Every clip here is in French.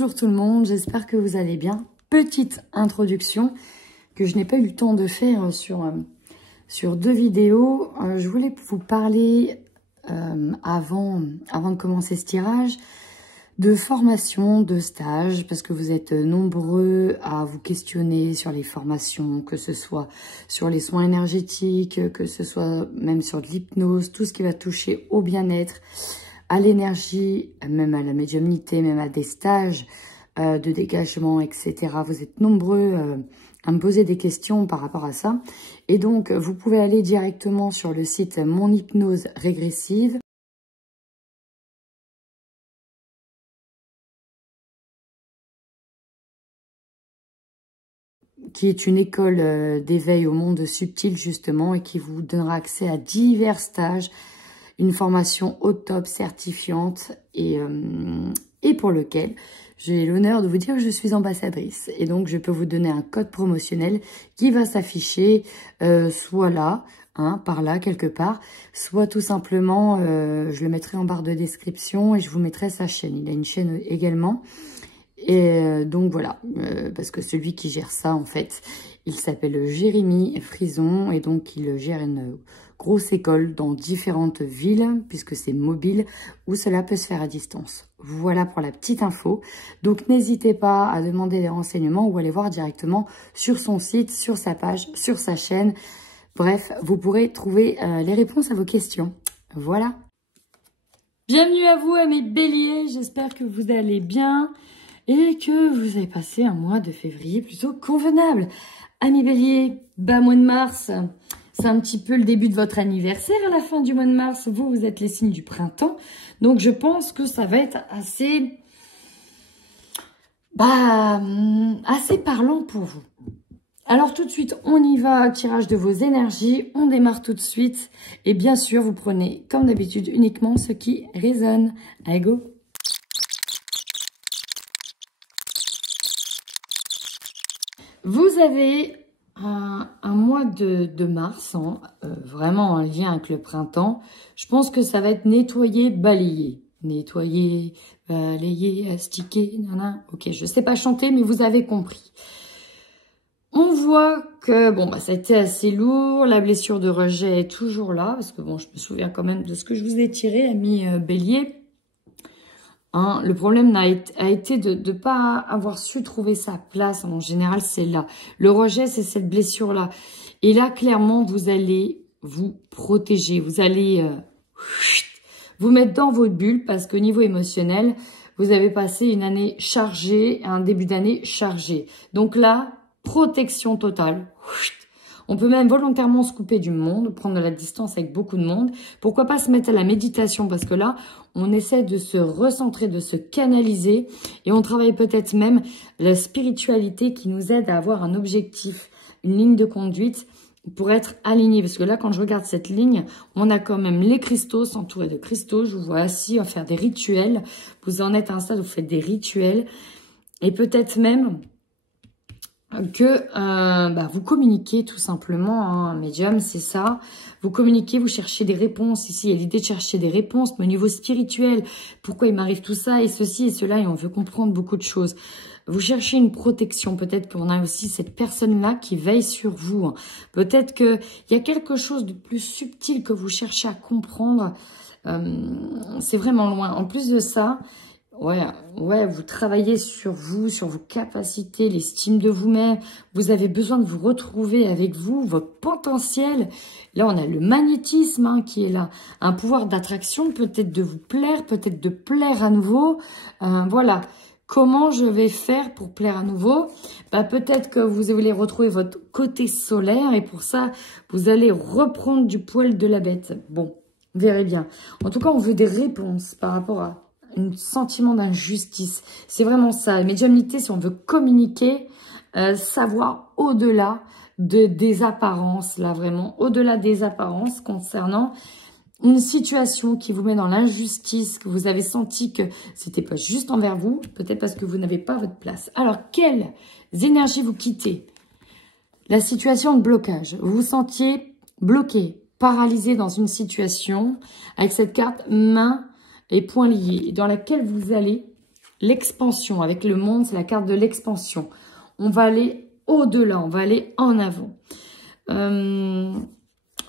Bonjour tout le monde, j'espère que vous allez bien. Petite introduction que je n'ai pas eu le temps de faire sur deux vidéos. Je voulais vous parler avant de commencer ce tirage de formation, de stage, parce que vous êtes nombreux à vous questionner sur les formations, que ce soit sur les soins énergétiques, que ce soit même sur de l'hypnose, tout ce qui va toucher au bien-être, à l'énergie, même à la médiumnité, même à des stages de dégagement, etc. Vous êtes nombreux à me poser des questions par rapport à ça. Et donc, vous pouvez aller directement sur le site Mon Hypnose Régressive. Qui est une école d'éveil au monde subtil, justement, et qui vous donnera accès à divers stages, une formation au top, certifiante, et pour lequel j'ai l'honneur de vous dire que je suis ambassadrice. Et donc, je peux vous donner un code promotionnel qui va s'afficher soit là, par là, quelque part, soit tout simplement, je le mettrai en barre de description et je vous mettrai sa chaîne. Il a une chaîne également. Et donc voilà, parce que celui qui gère ça, en fait, il s'appelle Jérémy Frison et donc il gère une grosse école dans différentes villes, puisque c'est mobile, où cela peut se faire à distance. Voilà pour la petite info. Donc n'hésitez pas à demander des renseignements ou aller voir directement sur son site, sur sa page, sur sa chaîne. Bref, vous pourrez trouver les réponses à vos questions. Voilà. Bienvenue à vous, amis béliers, j'espère que vous allez bien et que vous avez passé un mois de février plutôt convenable. Amis bélier, mois de mars, c'est un petit peu le début de votre anniversaire. À la fin du mois de mars, vous êtes les signes du printemps. Donc, je pense que ça va être assez parlant pour vous. Alors, tout de suite, on y va, tirage de vos énergies. On démarre tout de suite. Et bien sûr, vous prenez, comme d'habitude, uniquement ce qui résonne. Allez, go! Vous avez un mois de mars, vraiment en lien avec le printemps. Je pense que ça va être nettoyer, balayer. Nettoyer, balayer, astiquer, nanana. Ok, je sais pas chanter, mais vous avez compris. On voit que, ça a été assez lourd. La blessure de rejet est toujours là. Parce que, je me souviens quand même de ce que je vous ai tiré, ami bélier. Le problème a été de ne pas avoir su trouver sa place. En général, c'est là. Le rejet, c'est cette blessure-là. Et là, clairement, vous allez vous protéger. Vous allez vous mettre dans votre bulle parce qu'au niveau émotionnel, vous avez passé une année chargée, un début d'année chargé. Donc là, protection totale. On peut même volontairement se couper du monde, prendre de la distance avec beaucoup de monde. Pourquoi pas se mettre à la méditation? Parce que là, on essaie de se recentrer, de se canaliser. Et on travaille peut-être même la spiritualité qui nous aide à avoir un objectif, une ligne de conduite pour être aligné. Parce que là, quand je regarde cette ligne, on a quand même les cristaux, entourés de cristaux. Je vous vois assis à faire des rituels. Vous en êtes à un stade où vous faites des rituels. Et peut-être même que vous communiquez tout simplement, médium, c'est ça. Vous communiquez, vous cherchez des réponses. Ici, il y a l'idée de chercher des réponses, mais au niveau spirituel, pourquoi il m'arrive tout ça et ceci et cela, et on veut comprendre beaucoup de choses. Vous cherchez une protection, peut-être qu'on a aussi cette personne-là qui veille sur vous. Peut-être qu'il y a quelque chose de plus subtil que vous cherchez à comprendre. C'est vraiment loin. En plus de ça, Ouais, vous travaillez sur vous, sur vos capacités, l'estime de vous-même. Vous avez besoin de vous retrouver avec vous, votre potentiel. Là, on a le magnétisme qui est là. Un pouvoir d'attraction, peut-être de vous plaire, peut-être de plaire à nouveau. Voilà. Comment je vais faire pour plaire à nouveau? Peut-être que vous voulez retrouver votre côté solaire et pour ça, vous allez reprendre du poil de la bête. Bon, vous verrez bien. En tout cas, on veut des réponses par rapport à un sentiment d'injustice. C'est vraiment ça. La médiumnité, si on veut communiquer, savoir au-delà des apparences, là vraiment, au-delà des apparences concernant une situation qui vous met dans l'injustice, que vous avez senti que c'était pas juste envers vous, peut-être parce que vous n'avez pas votre place. Alors, quelles énergies vous quittez? La situation de blocage. Vous vous sentiez bloqué, paralysé dans une situation avec cette carte main et poings liés, dans laquelle vous allez l'expansion. Avec le monde, c'est la carte de l'expansion. On va aller au-delà, on va aller en avant.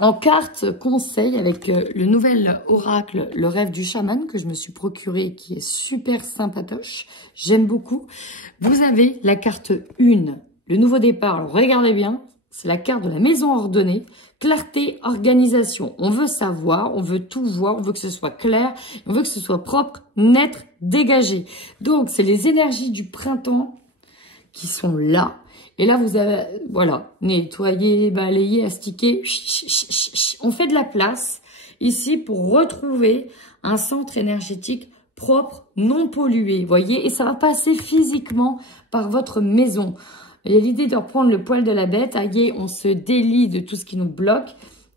En carte conseil, avec le nouvel oracle, le rêve du chaman, que je me suis procuré, qui est super sympatoche. J'aime beaucoup. Vous avez la carte 1, le nouveau départ. Alors, regardez bien, c'est la carte de la maison ordonnée. Clarté, organisation. On veut savoir, on veut tout voir, on veut que ce soit clair, on veut que ce soit propre, net, dégagé. Donc, c'est les énergies du printemps qui sont là. Et là, vous avez, voilà, nettoyer, balayer, astiquer. On fait de la place ici pour retrouver un centre énergétique propre, non pollué, voyez. Et ça va passer physiquement par votre maison. Il y a l'idée de reprendre le poil de la bête. Aïe, on se délie de tout ce qui nous bloque.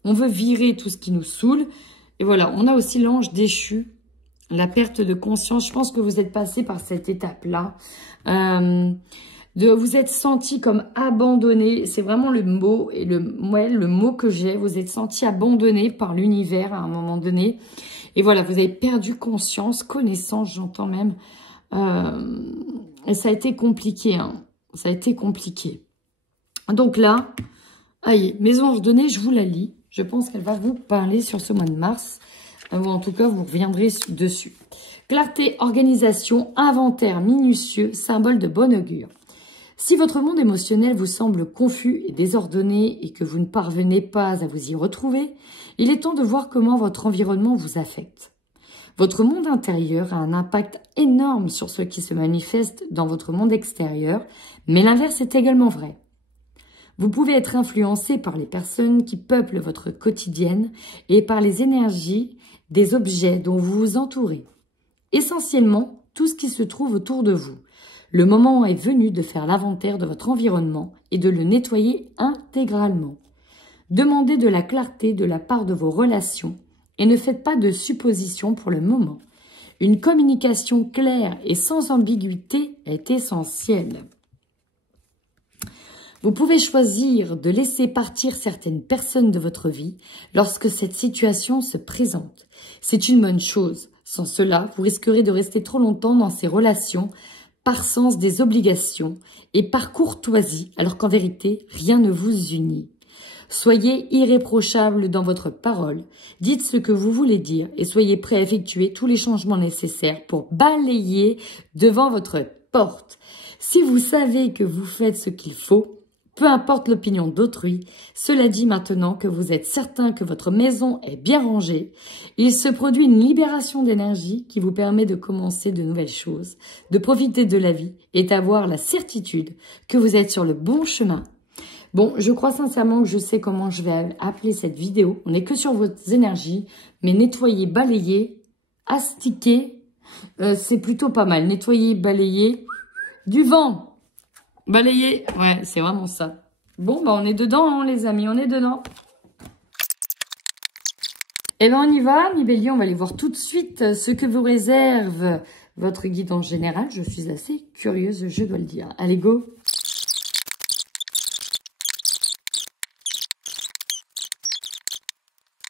On veut virer tout ce qui nous saoule. Et voilà, on a aussi l'ange déchu, la perte de conscience. Je pense que vous êtes passé par cette étape-là. Vous êtes senti comme abandonné. C'est vraiment le mot et le mot que j'ai. Vous êtes senti abandonné par l'univers à un moment donné. Et voilà, vous avez perdu conscience, connaissance, j'entends même. Et ça a été compliqué, hein. Ça a été compliqué. Donc là, aïe, maison ordonnée, je vous la lis. Je pense qu'elle va vous parler sur ce mois de mars. Ou en tout cas, vous reviendrez dessus. Clarté, organisation, inventaire minutieux, symbole de bon augure. Si votre monde émotionnel vous semble confus et désordonné et que vous ne parvenez pas à vous y retrouver, il est temps de voir comment votre environnement vous affecte. Votre monde intérieur a un impact énorme sur ce qui se manifeste dans votre monde extérieur, mais l'inverse est également vrai. Vous pouvez être influencé par les personnes qui peuplent votre quotidienne et par les énergies des objets dont vous vous entourez. Essentiellement, tout ce qui se trouve autour de vous. Le moment est venu de faire l'inventaire de votre environnement et de le nettoyer intégralement. Demandez de la clarté de la part de vos relations et ne faites pas de suppositions pour le moment. Une communication claire et sans ambiguïté est essentielle. Vous pouvez choisir de laisser partir certaines personnes de votre vie lorsque cette situation se présente. C'est une bonne chose. Sans cela, vous risquerez de rester trop longtemps dans ces relations par sens des obligations et par courtoisie, alors qu'en vérité, rien ne vous unit. Soyez irréprochable dans votre parole, dites ce que vous voulez dire et soyez prêt à effectuer tous les changements nécessaires pour balayer devant votre porte. Si vous savez que vous faites ce qu'il faut, peu importe l'opinion d'autrui, cela dit maintenant que vous êtes certain que votre maison est bien rangée, il se produit une libération d'énergie qui vous permet de commencer de nouvelles choses, de profiter de la vie et d'avoir la certitude que vous êtes sur le bon chemin. Bon, je crois sincèrement que je sais comment je vais appeler cette vidéo. On n'est que sur vos énergies, mais nettoyer, balayer, astiquer, c'est plutôt pas mal. Nettoyer, balayer, du vent. Balayer, ouais, c'est vraiment ça. Bon, bah on est dedans, hein, les amis, on est dedans. Et ben on y va, mes béliers, on va aller voir tout de suite ce que vous réserve votre guide en général. Je suis assez curieuse, je dois le dire. Allez, go!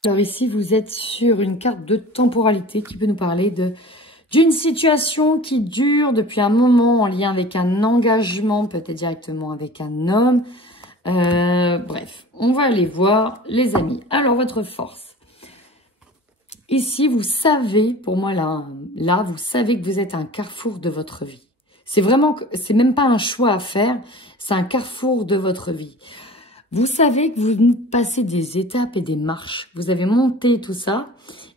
Alors ici, vous êtes sur une carte de temporalité qui peut nous parler d'une situation qui dure depuis un moment en lien avec un engagement, peut-être directement avec un homme. Bref, on va aller voir les amis. Alors, votre force. Ici, vous savez, pour moi là, vous savez que vous êtes à un carrefour de votre vie. C'est vraiment, c'est même pas un choix à faire, c'est un carrefour de votre vie. Vous savez que vous passez des étapes et des marches. Vous avez monté tout ça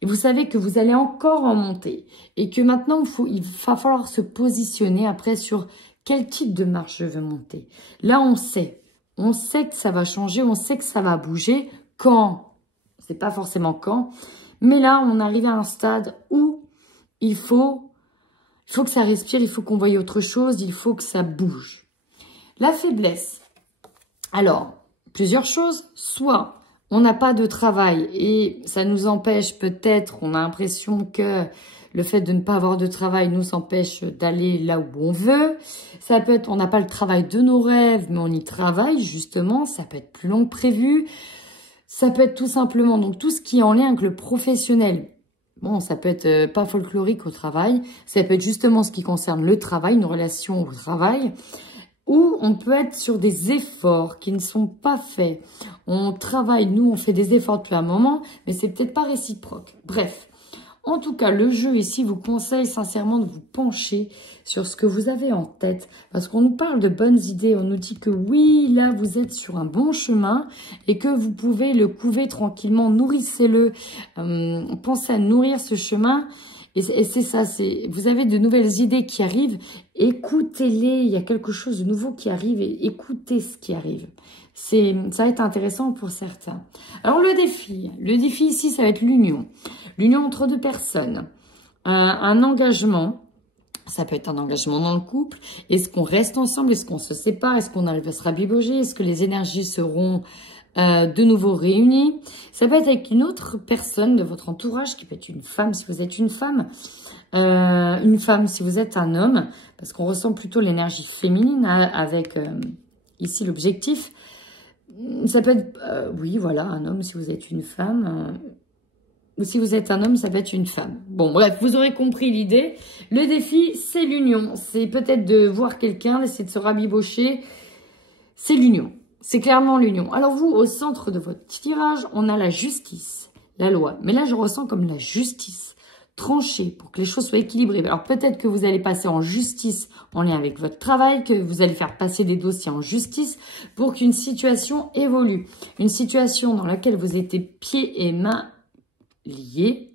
et vous savez que vous allez encore en monter. Et que maintenant, il va falloir se positionner après sur quel type de marche je veux monter. Là, on sait. On sait que ça va changer, on sait que ça va bouger. Quand? C'est pas forcément quand. Mais là, on arrive à un stade où il faut que ça respire, il faut qu'on voie autre chose, il faut que ça bouge. La faiblesse. Alors, plusieurs choses, soit on n'a pas de travail et ça nous empêche peut-être, on a l'impression que le fait de ne pas avoir de travail nous empêche d'aller là où on veut. Ça peut être, on n'a pas le travail de nos rêves, mais on y travaille justement, ça peut être plus long que prévu. Ça peut être tout simplement, donc tout ce qui est en lien avec le professionnel. Bon, ça peut être pas folklorique au travail, ça peut être justement ce qui concerne le travail, une relation au travail, ou on peut être sur des efforts qui ne sont pas faits. On travaille, nous, on fait des efforts depuis un moment, mais c'est peut-être pas réciproque. Bref. En tout cas, le jeu ici vous conseille sincèrement de vous pencher sur ce que vous avez en tête. Parce qu'on nous parle de bonnes idées. On nous dit que oui, là, vous êtes sur un bon chemin et que vous pouvez le couver tranquillement. Nourrissez-le. Pensez à nourrir ce chemin. Et c'est ça, vous avez de nouvelles idées qui arrivent. Écoutez-les. Il y a quelque chose de nouveau qui arrive et écoutez ce qui arrive. Ça va être intéressant pour certains. Alors, le défi ici, ça va être l'union. L'union entre deux personnes. Un engagement. Ça peut être un engagement dans le couple. Est-ce qu'on reste ensemble? Est-ce qu'on se sépare? Est-ce qu'on arrive à se rabibocher? Est-ce que les énergies seront de nouveau réunies? Ça peut être avec une autre personne de votre entourage, qui peut être une femme si vous êtes une femme si vous êtes un homme, parce qu'on ressent plutôt l'énergie féminine avec ici l'objectif. Ça peut être, oui, voilà, un homme si vous êtes une femme. Ou si vous êtes un homme, ça peut être une femme. Bon, bref, vous aurez compris l'idée. Le défi, c'est l'union. C'est peut-être de voir quelqu'un, d'essayer de se rabibocher. C'est l'union. C'est clairement l'union. Alors vous, au centre de votre tirage, on a la justice, la loi. Mais là, je ressens comme la justice tranchée pour que les choses soient équilibrées. Alors peut-être que vous allez passer en justice en lien avec votre travail, que vous allez faire passer des dossiers en justice pour qu'une situation évolue. Une situation dans laquelle vous étiez pieds et mains liés.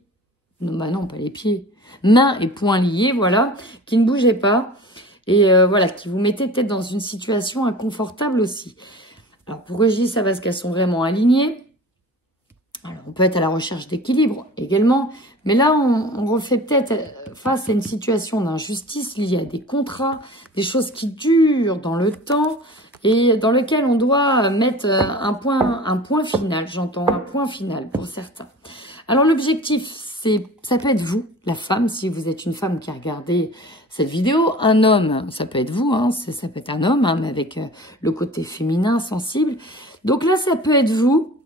Non, bah non, pas les pieds. Mains et poings liés, voilà, qui ne bougeaient pas. Et voilà, qui vous mettait peut-être dans une situation inconfortable aussi. Alors pourquoi je dis ça? Parce qu'elles sont vraiment alignées. Alors on peut être à la recherche d'équilibre également. Mais là, on refait peut-être face à une situation d'injustice liée à des contrats, des choses qui durent dans le temps et dans lesquelles on doit mettre un point final. J'entends un point final pour certains. Alors l'objectif, ça peut être vous, la femme, si vous êtes une femme qui a regardé cette vidéo. Un homme, ça peut être vous, hein, ça peut être un homme, hein, mais avec le côté féminin, sensible. Donc là, ça peut être vous.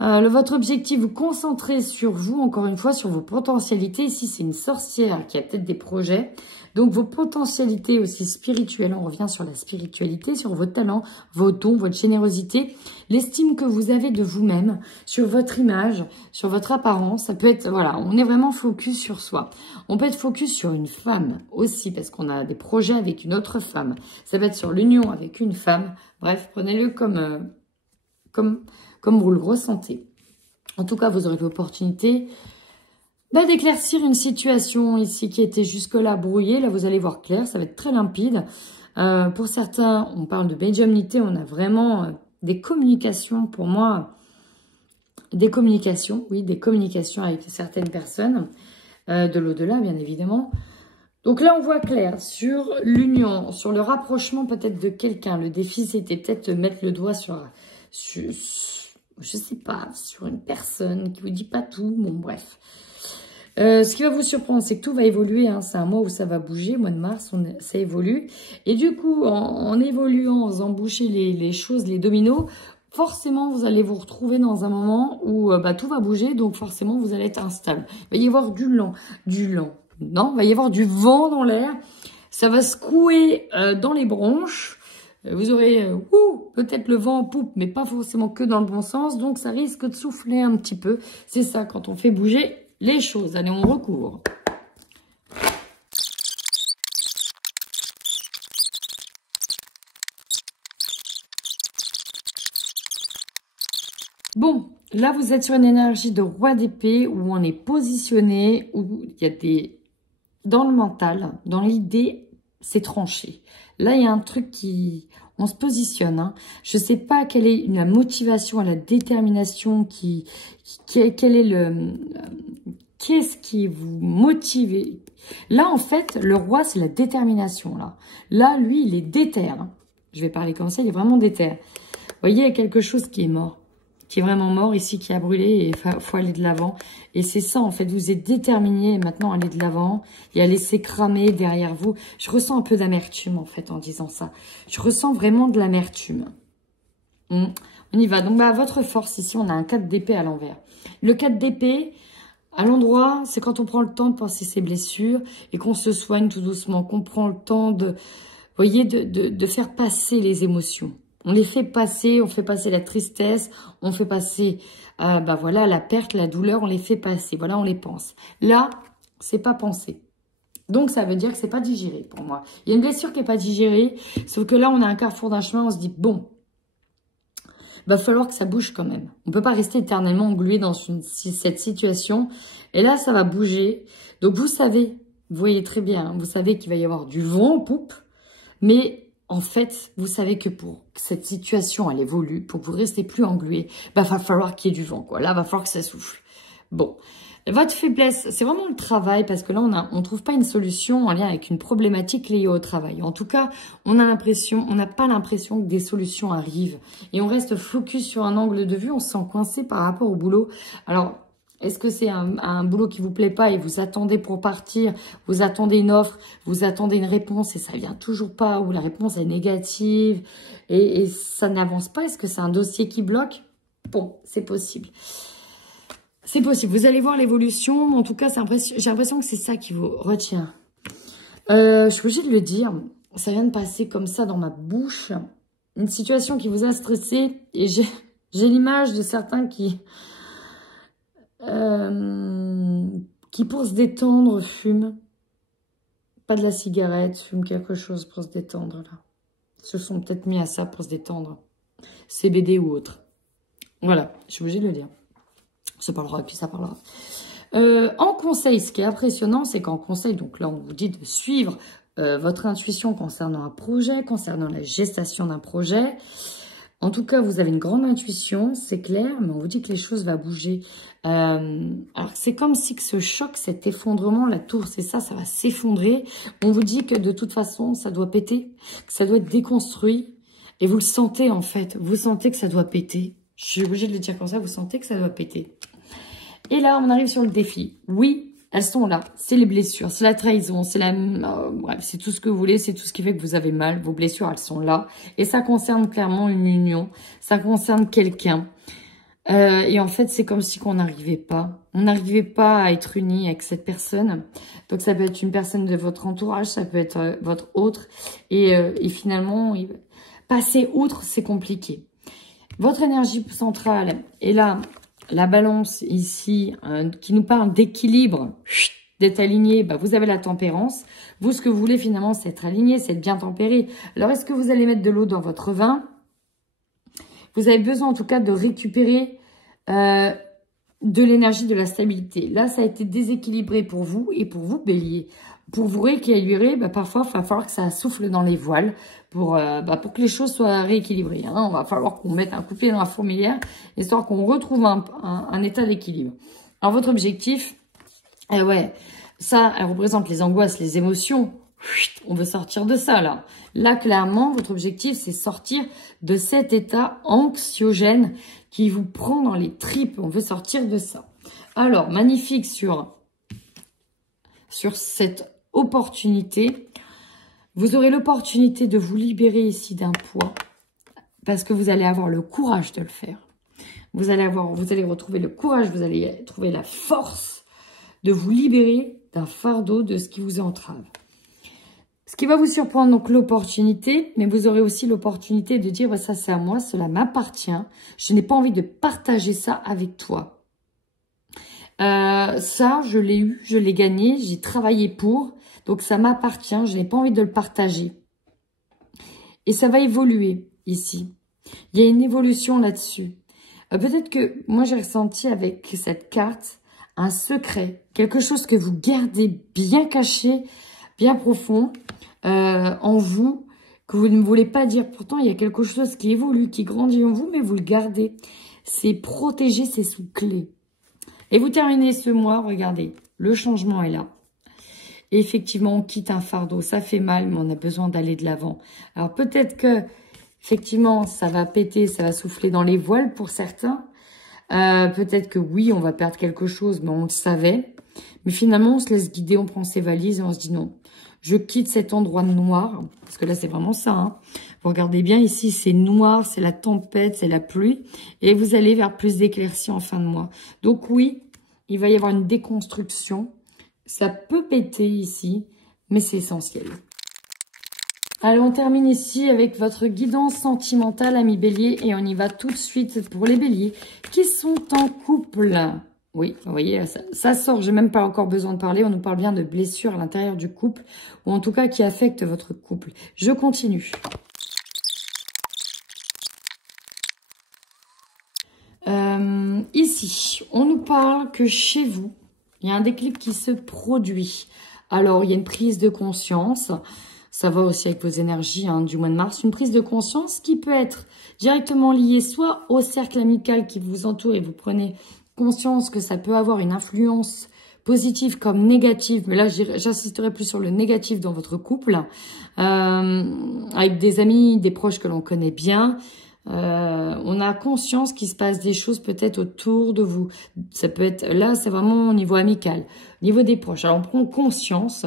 Votre objectif, vous concentrez sur vous, encore une fois, sur vos potentialités. Ici, c'est une sorcière qui a peut-être des projets. Donc, vos potentialités aussi spirituelles, on revient sur la spiritualité, sur vos talents, vos dons, votre générosité, l'estime que vous avez de vous-même, sur votre image, sur votre apparence. Ça peut être, voilà, on est vraiment focus sur soi. On peut être focus sur une femme aussi, parce qu'on a des projets avec une autre femme. Ça peut être sur l'union avec une femme. Bref, prenez-le comme vous le ressentez. En tout cas, vous aurez l'opportunité d'éclaircir une situation ici qui était jusque-là brouillée. Là, vous allez voir clair, ça va être très limpide. Pour certains, on parle de médiumnité, on a vraiment des communications, pour moi, des communications avec certaines personnes, de l'au-delà, bien évidemment. Donc là, on voit clair sur l'union, sur le rapprochement peut-être de quelqu'un. Le défi, c'était peut-être de mettre le doigt sur je sais pas, sur une personne qui vous dit pas tout. Bon, bref. Ce qui va vous surprendre, c'est que tout va évoluer. Hein. C'est un mois où ça va bouger, mois de mars, ça évolue. Et du coup, en évoluant, en faisant bouger les choses, les dominos, forcément, vous allez vous retrouver dans un moment où tout va bouger. Donc, forcément, vous allez être instable. Il va y avoir non, il va y avoir du vent dans l'air. Ça va secouer dans les branches. Vous aurez peut-être le vent en poupe, mais pas forcément que dans le bon sens. Donc, ça risque de souffler un petit peu. C'est ça, quand on fait bouger les choses. Allez, on recouvre. Bon, là, vous êtes sur une énergie de roi d'épée où on est positionné, où il y a des... Dans le mental, dans l'idée, c'est tranché. Là, il y a un truc qui... On se positionne. Hein. Je ne sais pas quelle est la motivation, la détermination, qu'est-ce qui vous motive. Là, en fait, le roi, c'est la détermination. Là, lui, il est déter. Hein. Je vais parler comme ça, il est vraiment déter. Vous voyez, il y a quelque chose qui est mort. Qui est vraiment mort ici, qui a brûlé, et il faut aller de l'avant. Et c'est ça, en fait, vous êtes déterminé maintenant à aller de l'avant et à laisser cramer derrière vous. Je ressens un peu d'amertume, en fait, en disant ça. Je ressens vraiment de l'amertume. On y va. Donc, votre force, ici, on a un 4 d'épée à l'envers. Le 4 d'épée, À l'endroit, c'est quand on prend le temps de penser ses blessures et qu'on se soigne tout doucement, qu'on prend le temps de, vous voyez, de faire passer les émotions. On les fait passer, on fait passer la tristesse, on fait passer, voilà, la perte, la douleur, on les fait passer. Voilà, on les pense. Là, c'est pas pensé. Donc, ça veut dire que c'est pas digéré pour moi. Il y a une blessure qui est pas digérée, sauf que là, on a un carrefour d'un chemin, on se dit, bon, va falloir que ça bouge quand même. On peut pas rester éternellement englué dans cette situation. Et là, ça va bouger. Donc, vous savez, vous voyez très bien, vous savez qu'il va y avoir du vent en poupe. Mais en fait, vous savez que pour que cette situation, elle évolue, pour que vous ne restez plus englué, va falloir qu'il y ait du vent, quoi. Là, va falloir que ça souffle. Bon. Votre faiblesse, c'est vraiment le travail, parce que là, on trouve pas une solution en lien avec une problématique liée au travail. En tout cas, on n'a pas l'impression que des solutions arrivent. Et on reste focus sur un angle de vue, on se sent coincé par rapport au boulot. Alors, est-ce que c'est un boulot qui vous plaît pas et vous attendez pour partir, vous attendez une offre, vous attendez une réponse et ça vient toujours pas, ou la réponse est négative et ça n'avance pas? Est-ce que c'est un dossier qui bloque? Bon, c'est possible. C'est possible, vous allez voir l'évolution. En tout cas, j'ai l'impression que c'est ça qui vous retient. Je suis obligée de le dire, ça vient de passer comme ça dans ma bouche. Une situation qui vous a stressé. Et j'ai l'image de certains qui pour se détendre, fument. Pas de la cigarette, fument quelque chose pour se détendre, là. Ils se sont peut-être mis à ça pour se détendre. CBD ou autre. Voilà, je suis obligée de le dire. Ça parlera, puis ça parlera. En conseil, ce qui est impressionnant, c'est qu'en conseil, donc là, on vous dit de suivre votre intuition concernant un projet, concernant la gestation d'un projet. En tout cas, vous avez une grande intuition, c'est clair, mais on vous dit que les choses vont bouger. Alors, c'est comme si que ce choc, cet effondrement, la tour, c'est ça, ça va s'effondrer. On vous dit que de toute façon, ça doit péter, que ça doit être déconstruit. Et vous le sentez, en fait. Vous sentez que ça doit péter. Je suis obligée de le dire comme ça, vous sentez que ça doit péter. Et là, on arrive sur le défi. Oui, elles sont là. C'est les blessures, c'est la trahison, c'est bref, c'est tout ce que vous voulez, c'est tout ce qui fait que vous avez mal. Vos blessures, elles sont là. Et ça concerne clairement une union. Ça concerne quelqu'un. Et en fait, c'est comme si qu'on n'arrivait pas. On n'arrivait pas à être unis avec cette personne. Donc, ça peut être une personne de votre entourage, ça peut être votre autre. Et finalement, passer outre, c'est compliqué. Votre énergie centrale est là. La balance ici, qui nous parle d'équilibre, d'être aligné, vous avez la tempérance. Vous, ce que vous voulez finalement, c'est être aligné, c'est être bien tempéré. Alors, est-ce que vous allez mettre de l'eau dans votre vin? Vous avez besoin en tout cas de récupérer de l'énergie, de la stabilité. Là, ça a été déséquilibré pour vous et pour vous, Bélier. Pour vous rééquilibrer, parfois, il va falloir que ça souffle dans les voiles pour que les choses soient rééquilibrées. Hein. On va falloir qu'on mette un coup de pied dans la fourmilière, histoire qu'on retrouve un état d'équilibre. Alors, votre objectif, ça, elle représente les angoisses, les émotions. On veut sortir de ça, là. Là, clairement, votre objectif, c'est sortir de cet état anxiogène qui vous prend dans les tripes. On veut sortir de ça. Alors, magnifique sur cette opportunité. Vous aurez l'opportunité de vous libérer ici d'un poids parce que vous allez avoir le courage de le faire. Vous allez retrouver le courage, vous allez trouver la force de vous libérer d'un fardeau, de ce qui vous entrave. Ce qui va vous surprendre, donc l'opportunité, mais vous aurez aussi l'opportunité de dire, ça c'est à moi, cela m'appartient, je n'ai pas envie de partager ça avec toi. Ça, je l'ai eu, je l'ai gagné, j'ai travaillé pour, donc ça m'appartient, je n'ai pas envie de le partager. Et ça va évoluer ici. Il y a une évolution là-dessus. Peut-être que moi j'ai ressenti avec cette carte un secret, quelque chose que vous gardez bien caché, bien profond en vous, que vous ne voulez pas dire. Pourtant, il y a quelque chose qui évolue, qui grandit en vous, mais vous le gardez. C'est protégé, c'est sous clé. Et vous terminez ce mois, regardez, le changement est là. Et effectivement, on quitte un fardeau, ça fait mal, mais on a besoin d'aller de l'avant. Alors peut-être que, effectivement, ça va péter, ça va souffler dans les voiles pour certains. Peut-être que oui, on va perdre quelque chose, mais on le savait. Mais finalement, on se laisse guider, on prend ses valises et on se dit non. Je quitte cet endroit noir, parce que là, c'est vraiment ça. Hein. Vous regardez bien ici, c'est noir, c'est la tempête, c'est la pluie. Et vous allez vers plus d'éclaircies en fin de mois. Donc oui, Il va y avoir une déconstruction. Ça peut péter ici, mais c'est essentiel. Allez, on termine ici avec votre guidance sentimentale, amis bélier. Et on y va tout de suite pour les béliers qui sont en couple. Oui, vous voyez, ça sort. J'ai même pas encore besoin de parler. On nous parle bien de blessures à l'intérieur du couple. Ou en tout cas, qui affectent votre couple. Je continue. Ici, on nous parle que chez vous, il y a un déclic qui se produit. Alors, il y a une prise de conscience. Ça va aussi avec vos énergies du mois de mars. Une prise de conscience qui peut être directement liée soit au cercle amical qui vous entoure et vous prenez conscience que ça peut avoir une influence positive comme négative. Mais là, j'insisterai plus sur le négatif dans votre couple. Avec des amis, des proches que l'on connaît bien. On a conscience qu'il se passe des choses peut-être autour de vous. Ça peut être, là, c'est vraiment au niveau amical, au niveau des proches. Alors, on prend conscience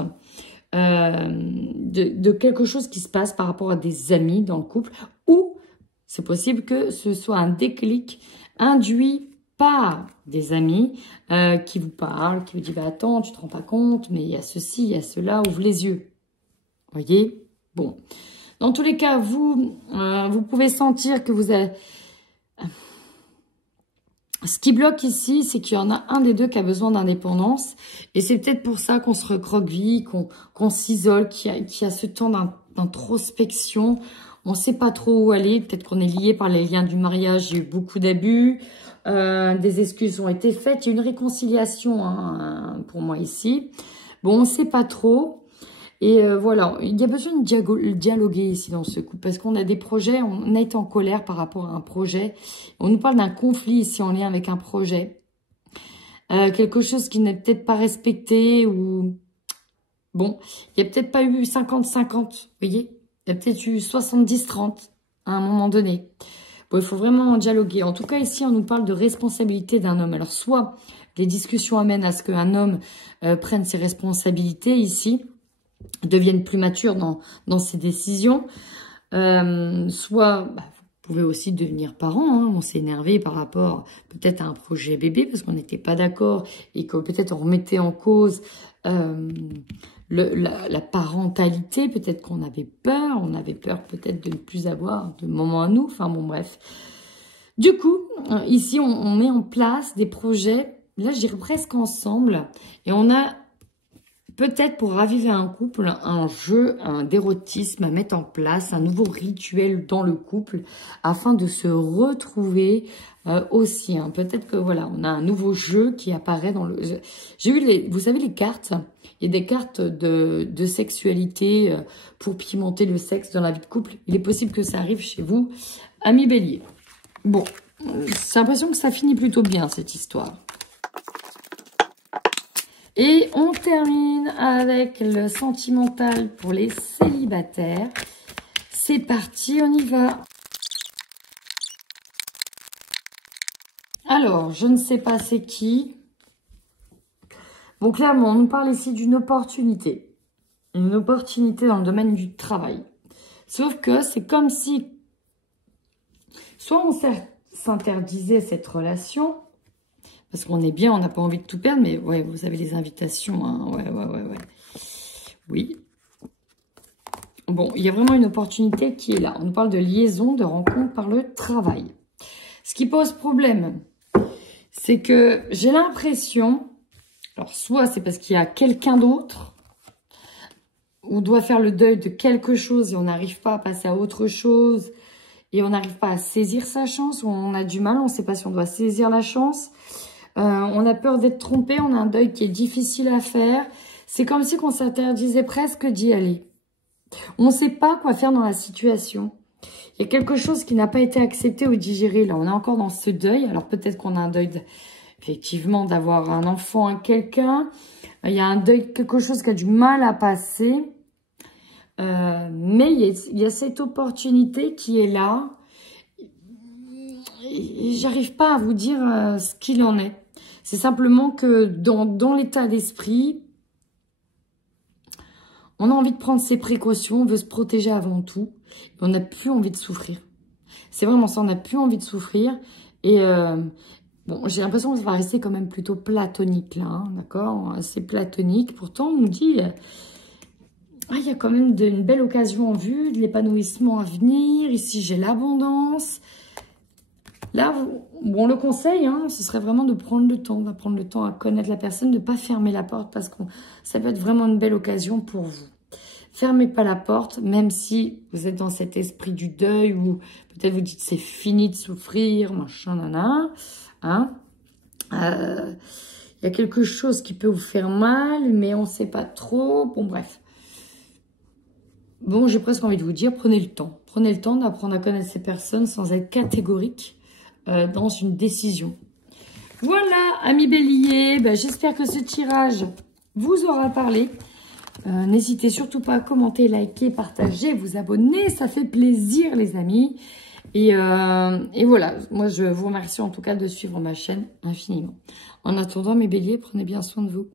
de quelque chose qui se passe par rapport à des amis dans le couple, ou c'est possible que ce soit un déclic induit par des amis qui vous parlent, qui vous disent bah, « Attends, tu te rends pas compte, mais il y a ceci, il y a cela, ouvre les yeux. » Voyez? Bon. Dans tous les cas, vous pouvez sentir que vous avez... Ce qui bloque ici, c'est qu'il y en a un des deux qui a besoin d'indépendance. Et c'est peut-être pour ça qu'on se recroqueville, qu'on s'isole, qu'il y a ce temps d'introspection. On ne sait pas trop où aller. Peut-être qu'on est lié par les liens du mariage. Il y a eu beaucoup d'abus. Des excuses ont été faites. Il y a une réconciliation pour moi ici. Bon, on ne sait pas trop. Et voilà, il y a besoin de dialoguer ici dans ce couple parce qu'on a des projets, on a été en colère par rapport à un projet. On nous parle d'un conflit ici en lien avec un projet. Quelque chose qui n'est peut-être pas respecté ou... Bon, il n'y a peut-être pas eu 50-50, vous voyez. Il y a peut-être eu 70-30 à un moment donné. Bon, il faut vraiment dialoguer. En tout cas, ici, on nous parle de responsabilité d'un homme. Alors, soit les discussions amènent à ce qu'un homme prenne ses responsabilités ici, deviennent plus matures dans ses décisions. Soit, vous pouvez aussi devenir parent. On s'est énervé par rapport peut-être à un projet bébé parce qu'on n'était pas d'accord et que peut-être on remettait en cause la parentalité. Peut-être qu'on avait peur. On avait peur peut-être de ne plus avoir de moment à nous. Enfin bon, bref. Du coup, ici, on met en place des projets, là, je dirais presque ensemble. Et on a... Peut-être pour raviver un couple, un jeu, d'érotisme à mettre en place, un nouveau rituel dans le couple afin de se retrouver aussi. Peut-être que voilà, on a un nouveau jeu qui apparaît dans le... J'ai eu vous savez les cartes, il y a des cartes de sexualité pour pimenter le sexe dans la vie de couple. Il est possible que ça arrive chez vous, amis bélier. Bon, j'ai l'impression que ça finit plutôt bien cette histoire. Et on termine avec le sentimental pour les célibataires. C'est parti, on y va. Alors, je ne sais pas c'est qui. Bon, clairement, on nous parle ici d'une opportunité. Une opportunité dans le domaine du travail. Sauf que c'est comme si... Soit on s'interdisait cette relation... Parce qu'on est bien, on n'a pas envie de tout perdre, mais ouais, vous avez les invitations. Ouais. Oui. Bon, il y a vraiment une opportunité qui est là. On nous parle de liaison, de rencontre par le travail. Ce qui pose problème, c'est que j'ai l'impression, alors soit c'est parce qu'il y a quelqu'un d'autre, on doit faire le deuil de quelque chose et on n'arrive pas à passer à autre chose, et on n'arrive pas à saisir sa chance, ou on a du mal, on ne sait pas si on doit saisir la chance. On a peur d'être trompé, on a un deuil qui est difficile à faire. C'est comme si on s'interdisait presque d'y aller. On ne sait pas quoi faire dans la situation. Il y a quelque chose qui n'a pas été accepté ou digéré. Là, on est encore dans ce deuil. Alors peut-être qu'on a un deuil, effectivement, d'avoir un enfant à quelqu'un. Il y a un deuil, quelque chose qui a du mal à passer. Mais il y a cette opportunité qui est là. J'arrive pas à vous dire ce qu'il en est. C'est simplement que dans l'état d'esprit, on a envie de prendre ses précautions, on veut se protéger avant tout. Et on n'a plus envie de souffrir. C'est vraiment ça, on n'a plus envie de souffrir. Et Bon, j'ai l'impression que ça va rester quand même plutôt platonique, là, hein, d'accord? Assez platonique. Pourtant, on nous dit... il y a quand même une belle occasion en vue, de l'épanouissement à venir. Ici, j'ai l'abondance. Là, bon, le conseil, hein, ce serait vraiment de prendre le temps, d'apprendre le temps à connaître la personne, de ne pas fermer la porte parce que ça peut être vraiment une belle occasion pour vous. Fermez pas la porte, même si vous êtes dans cet esprit du deuil ou peut-être vous dites c'est fini de souffrir, machin, nana. Hein. Y a quelque chose qui peut vous faire mal, mais on ne sait pas trop. Bon, bref. Bon, j'ai presque envie de vous dire, prenez le temps. Prenez le temps d'apprendre à connaître ces personnes sans être catégorique dans une décision. Voilà, amis béliers, j'espère que ce tirage vous aura parlé. N'hésitez surtout pas à commenter, liker, partager, vous abonner, ça fait plaisir les amis. Et voilà, moi je vous remercie en tout cas de suivre ma chaîne infiniment. En attendant mes béliers, prenez bien soin de vous.